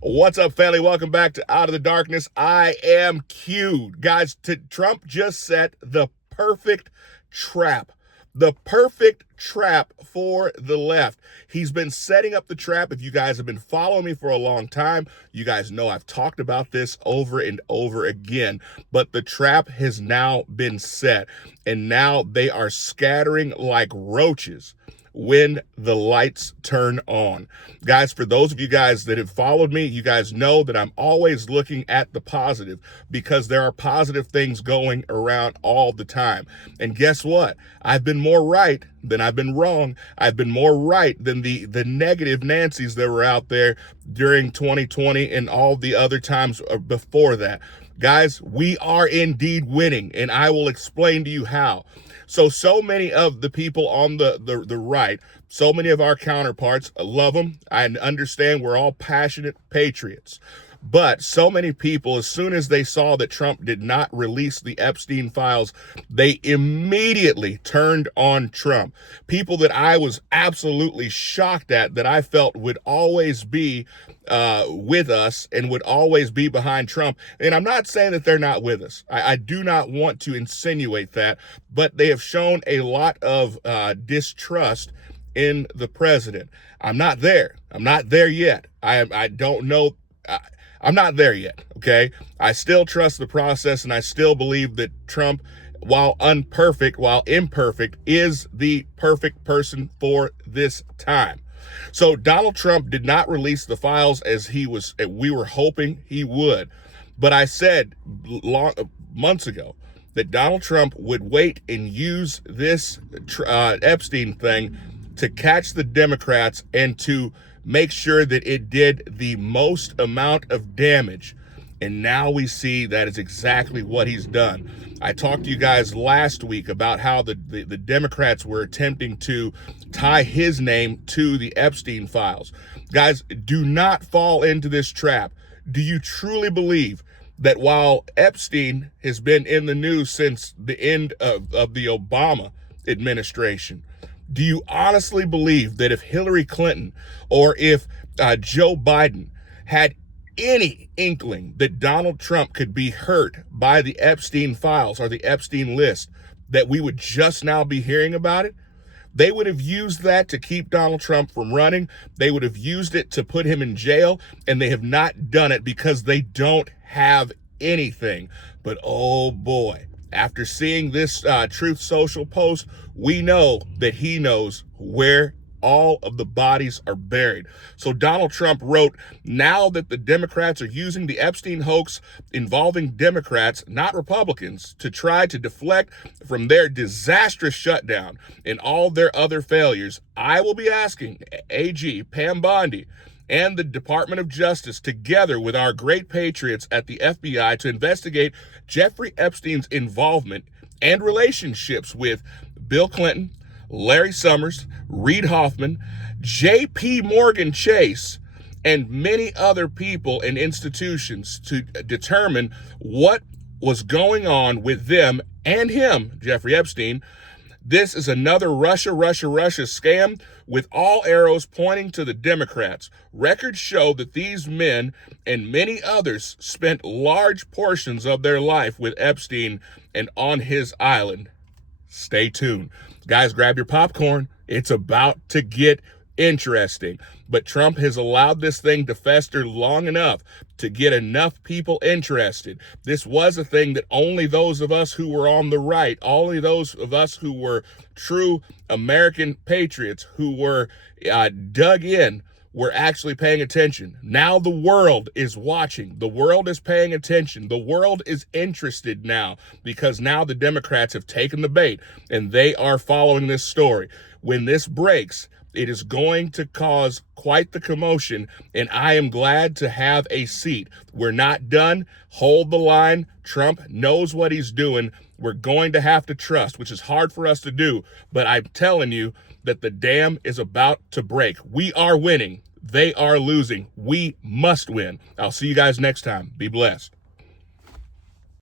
What's up, family? Welcome back to Out of the Darkness. I am Q. Guys, Trump just set the perfect trap. The perfect trap for the left. He's been setting up the trap. If you guys have been following me for a long time, you guys know I've talked about this over and over again. But the trap has now been set. And now they are scattering like roaches when the lights turn on. Guys, for those of you guys that have followed me, you guys know that I'm always looking at the positive because there are positive things going around all the time. And guess what? I've been more right than I've been wrong. I've been more right than the negative Nancys that were out there during 2020 and all the other times before that. Guys, we are indeed winning, and I will explain to you how. So many of the people on the right, so many of our counterparts, I love them. I understand we're all passionate patriots. But so many people, as soon as they saw that Trump did not release the Epstein files, they immediately turned on Trump. People that I was absolutely shocked at, that I felt would always be with us and would always be behind Trump. And I'm not saying that they're not with us. I do not want to insinuate that, but they have shown a lot of distrust in the president. I'm not there. I'm not there yet. I don't know. I'm not there yet, okay? I still trust the process, and I still believe that Trump, while imperfect, is the perfect person for this time. So Donald Trump did not release the files as we were hoping he would. But I said months ago that Donald Trump would wait and use this Epstein thing to catch the Democrats and to make sure that it did the most amount of damage. And now we see that is exactly what he's done. I talked to you guys last week about how the Democrats were attempting to tie his name to the Epstein files. Guys, do not fall into this trap. Do you truly believe that while Epstein has been in the news since the end of the Obama administration, do you honestly believe that if Hillary Clinton or if Joe Biden had any inkling that Donald Trump could be hurt by the Epstein files or the Epstein list, that we would just now be hearing about it? They would have used that to keep Donald Trump from running. They would have used it to put him in jail, and they have not done it because they don't have anything. But oh boy, after seeing this Truth Social post, we know that he knows where all of the bodies are buried. So Donald Trump wrote, now that the Democrats are using the Epstein hoax involving Democrats, not Republicans, to try to deflect from their disastrous shutdown and all their other failures, I will be asking AG Pam Bondi and the Department of Justice, together with our great patriots at the FBI, to investigate Jeffrey Epstein's involvement and relationships with Bill Clinton, Larry Summers, Reid Hoffman, J.P. Morgan Chase, and many other people and institutions to determine what was going on with them and him, Jeffrey Epstein. This is another Russia scam with all arrows pointing to the Democrats. Records show that these men and many others spent large portions of their life with Epstein and on his island. Stay tuned. Guys, grab your popcorn. It's about to get interesting. But Trump has allowed this thing to fester long enough to get enough people interested. This was a thing that only those of us who were on the right, only those of us who were true American patriots, who were dug in, were actually paying attention. Now the world is watching. The world is paying attention. The world is interested now because now the Democrats have taken the bait and they are following this story. When this breaks, it is going to cause quite the commotion, and I am glad to have a seat. We're not done. Hold the line. Trump knows what he's doing. We're going to have to trust, which is hard for us to do, but I'm telling you that the dam is about to break. We are winning. They are losing. We must win. I'll see you guys next time. Be blessed.